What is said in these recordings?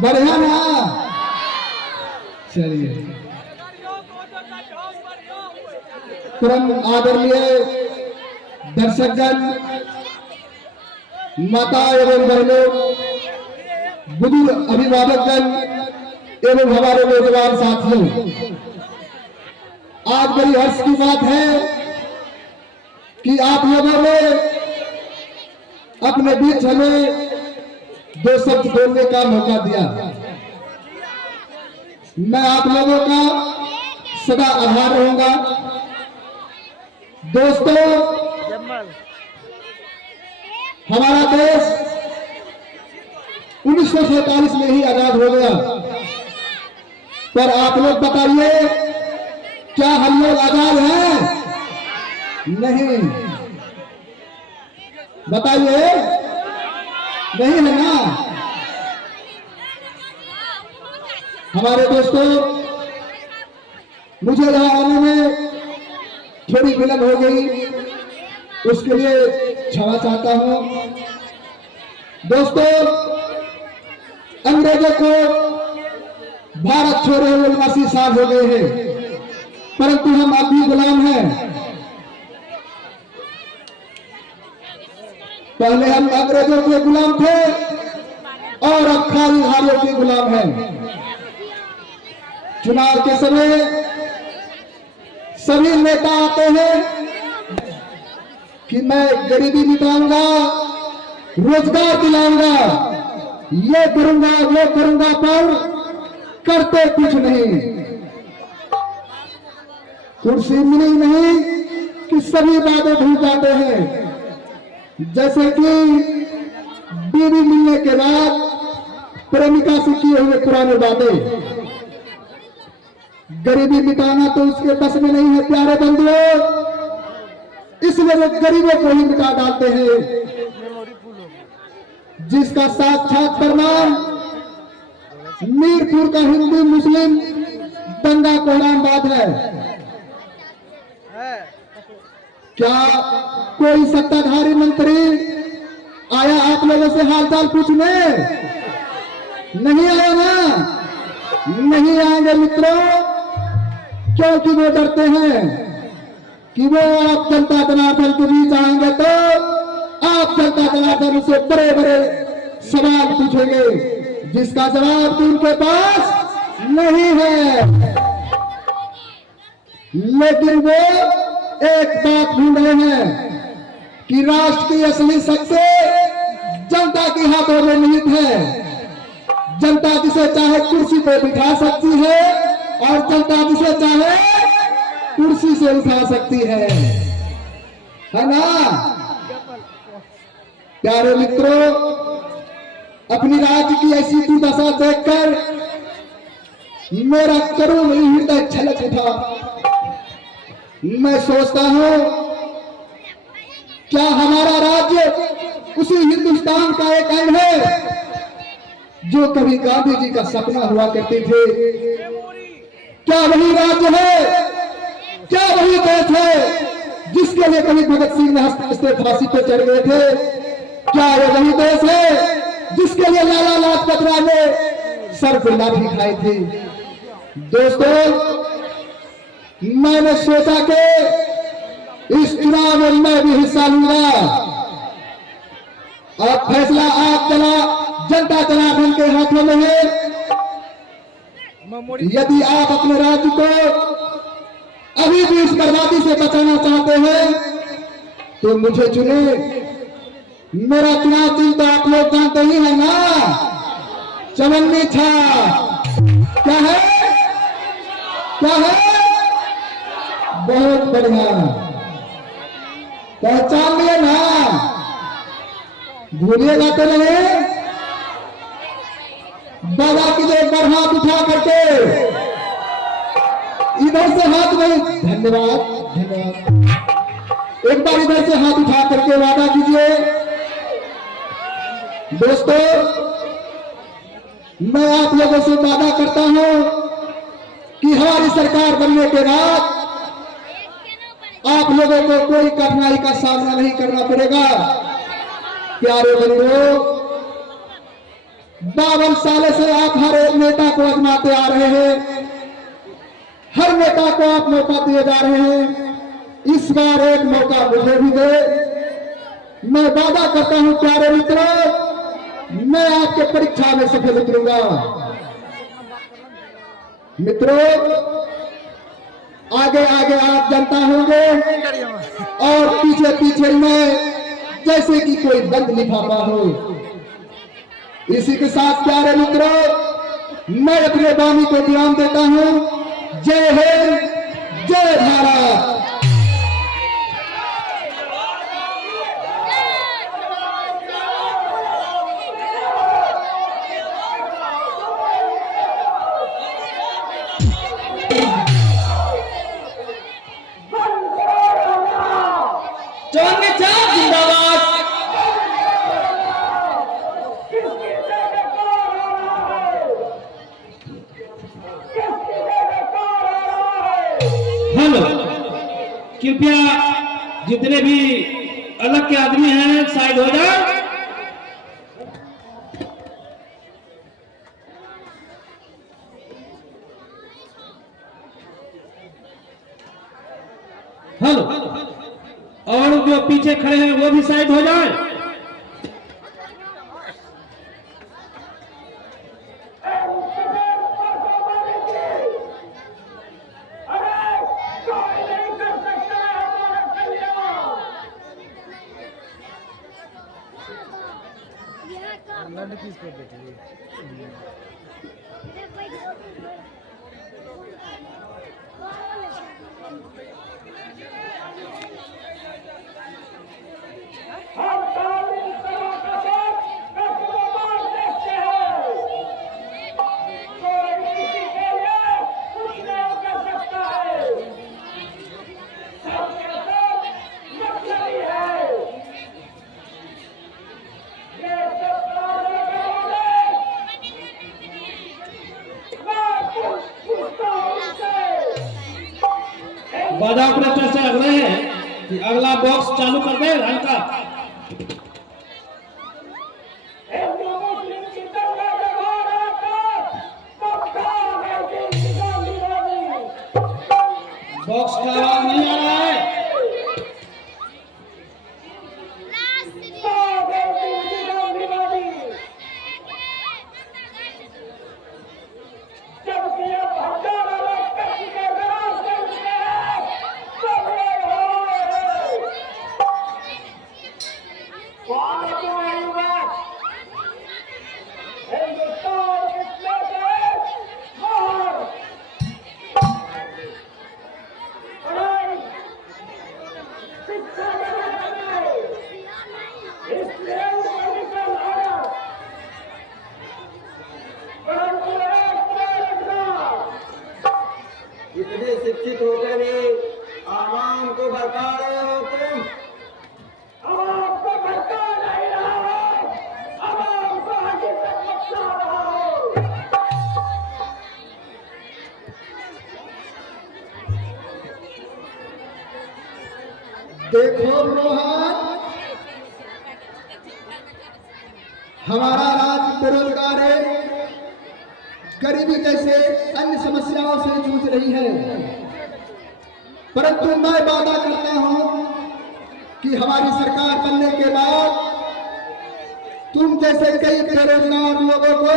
बढ़िया ना। चलिए परम आदरणीय दर्शकगण, माता एवं बहनों, बुजुर्ग अभिभावकगण एवं हमारे नौजवान साथियों, आज बड़ी हर्ष की बात है कि आप लोगों ने अपने बीच हमें दो शब्द बोलने का मौका दिया। मैं आप लोगों का सदा आभार रहूंगा। दोस्तों, हमारा देश 1947 में ही आजाद हो गया, पर आप लोग बताइए, क्या हम लोग आजाद हैं? नहीं, बताइए, नहीं है ना। हमारे दोस्तों, मुझे यहाँ आने में थोड़ी विलंब हो गई, उसके लिए क्षमा चाहता हूं। दोस्तों, अंग्रेजों को भारत छोड़े हुए 89 साल हो गए हैं, परंतु हम अब भी गुलाम हैं। पहले हम अंग्रेजों के गुलाम थे और अब खालीधारियों के गुलाम हैं। चुनाव के समय सभी नेता आते हैं कि मैं गरीबी मिटाऊंगा, रोजगार दिलाऊंगा, ये करूंगा वो करूंगा, पर करते कुछ नहीं। कुर्सी मिली नहीं कि सभी वादे भूल जाते हैं, जैसे कि बीवी मिलने के बाद प्रेमिका से किए हुए पुराने वादे। गरीबी मिटाना तो उसके बस में नहीं है प्यारे बंधुओं, इसलिए वो गरीबों को ही मिटा डालते हैं, जिसका साक्षात प्रमाण मीरपुर का हिंदू मुस्लिम दंगा कोहरामबाद है। क्या कोई सत्ताधारी मंत्री आया आप लोगों से हालचाल पूछने? नहीं आया ना, नहीं आएंगे मित्रों, क्योंकि वो डरते हैं कि वो आप जनता जनार्दन के बीच आएंगे तो आप जनता जनार्दन से बड़े बड़े सवाल पूछेंगे, जिसका जवाब तो उनके पास नहीं है। लेकिन वो एक बात भूल रहे हैं कि राष्ट्र की असली शक्ति जनता के हाथों में निहित है। जनता जिसे चाहे कुर्सी पर बिठा सकती है और जनता जिसे चाहे कुर्सी से उठा सकती है ना। प्यारे मित्रों, अपनी राज्य की ऐसी दुर्दशा देखकर मेरा करुण हृदय छलक उठा। मैं सोचता हूं, क्या हमारा राज्य उसी हिंदुस्तान का एक अंग है जो कभी गांधी जी का सपना हुआ करते थे? क्या वही राज्य है, क्या वही देश है जिसके लिए कभी भगत सिंह ने हंसते फांसी पर चढ़ गए थे? क्या ये वही देश है जिसके लिए लाला लाजपत राय ने सर पर लाठी खाई थी? दोस्तों, मैंने सोचा कि इस चुनाव में मैं भी हिस्सा लूंगा और फैसला आप जनता जनार्दन के हाथों में है। यदि आप अपने राज्य को अभी भी इस बर्बादी से बचाना चाहते हैं तो मुझे चुने। मेरा चुनाव चिन्ह तो आप लोग जानते ही है ना, चवन्नी छाप। क्या है, क्या है? बहुत बढ़िया, पहचान लिया ना, भूलिएगा तो नहीं। बाबा की जो एक बार हाथ उठा करके, इधर से हाथ नहीं, धन्यवाद धन्यवाद, एक बार इधर से हाथ उठा करके वादा कीजिए। दोस्तों, मैं आप लोगों से वादा करता हूं कि हमारी सरकार बनने के बाद आप लोगों को कोई कठिनाई का सामना नहीं करना पड़ेगा। प्यारे बंधुओं, 52 साल से आप हर एक नेता को आजमाते आ रहे हैं, हर नेता को आप मौका दिए जा रहे हैं। इस बार एक मौका मुझे भी दे। मैं वादा करता हूं प्यारे मित्रों, मैं आपके परीक्षा में सफल उतरूंगा। मित्रों, आगे आगे आप जनता होंगे और पीछे पीछे मैं जैसे कि कोई बंद लिफाफा हो। इसी के साथ प्यारे मित्रों, मैं अपने वाणी को विराम देता हूं। जय हिंद, जय भारत। हेलो, कृपया जितने भी अलग के आदमी हैं साइड हो जाए। हेलो, और जो पीछे खड़े हैं वो भी साइड हो जाए। किस पे बैठी बाधा ऑपरेटर से अगले हैं कि अगला बॉक्स चालू कर दे रंग का। बॉक्स का आवाज नहीं आ रहा है। इतने शिक्षित होकर भी आवाम को भड़का रहे हो तुम। आवाम को भड़का नहीं रहा हो, आवाम को हकीकत बता रहा हो। देखो रोहन, हमारा राज्य बेरोजगार है, गरीबी जैसे अन्य समस्याओं से जूझ रही है, परंतु मैं वादा करता हूं कि हमारी सरकार बनने के बाद तुम जैसे कई बेरोजगार लोगों को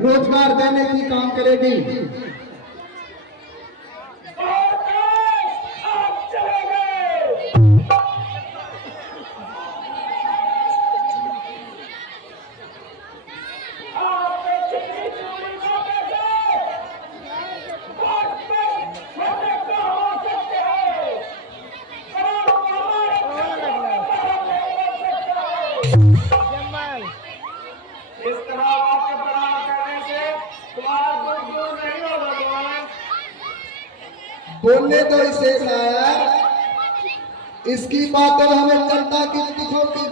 रोजगार देने की काम करेगी। इस तरह वाक्य प्रणाम करने से तुम्हारा दुख दूर नहीं होगा भगवान। बोलने तो इसे शायद इसकी बात तो हमें जनता की दुखों की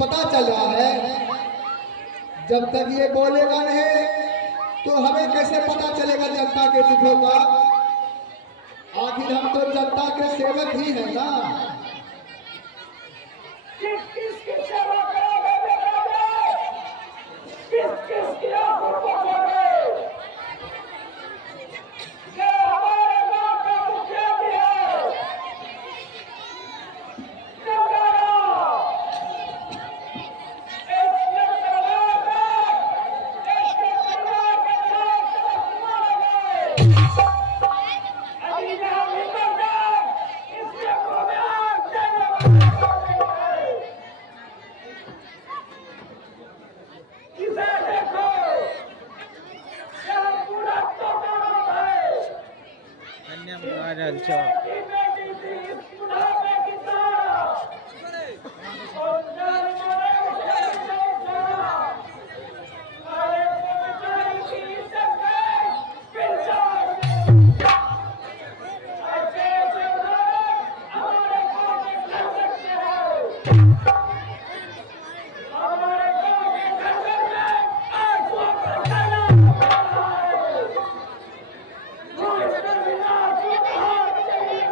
पता चल रहा है। जब तक ये बोलेगा नहीं तो हमें कैसे पता चलेगा जनता के दुखों का। आखिर हम तो जनता के सेवक ही हैं ना। किसकी सेवा करोगे बेटा? किस किसकी आंखों को खोले? ये हमारे गांव का मुखिया भी है, जमगारा। इसके परिवार के साथ मारे गए। अभी जहां भीतर गए, इसके मुंह में आग देने वाले हैं। इसे देखो, यह पूरा तोड़ना है। बेटी बेटी थी इस बुढ़ापे की तरह, और जान मारे उसे नहीं छोड़ा। अरे वो बेचारी की इज्जत गई, फिर जान ऐसे ऐसे लोग हमारे गांव में कर सकते हैं। हमारे गांव के घर में आज वो पहचाना हुआ है। मुझ पर बिना हाथ नहीं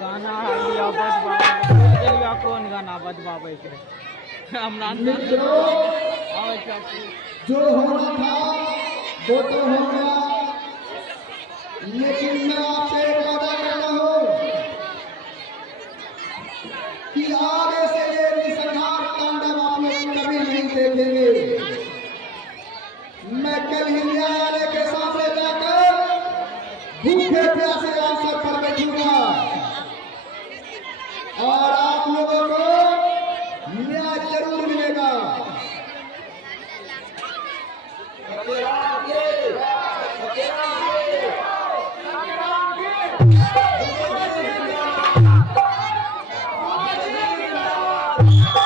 गाना लिया बज बाबा चलिए कौन गाना बज बाबा के हमरा मित्रों, आवे क्या जो होना था वो तो हो गया, लेकिन मैं आपसे एक वादा करता हूँ कि आगे से ये निसंहार तांडव आप लोग कभी नहीं देखेंगे। मैं कल ही न्यायालय के सामने जाकर भूखे प्यासे आंसर पर बैठूंगा और आप लोगों को न्याय जरूर मिलेगा। Hãy subscribe cho kênh Ghiền Mì Gõ để không bỏ lỡ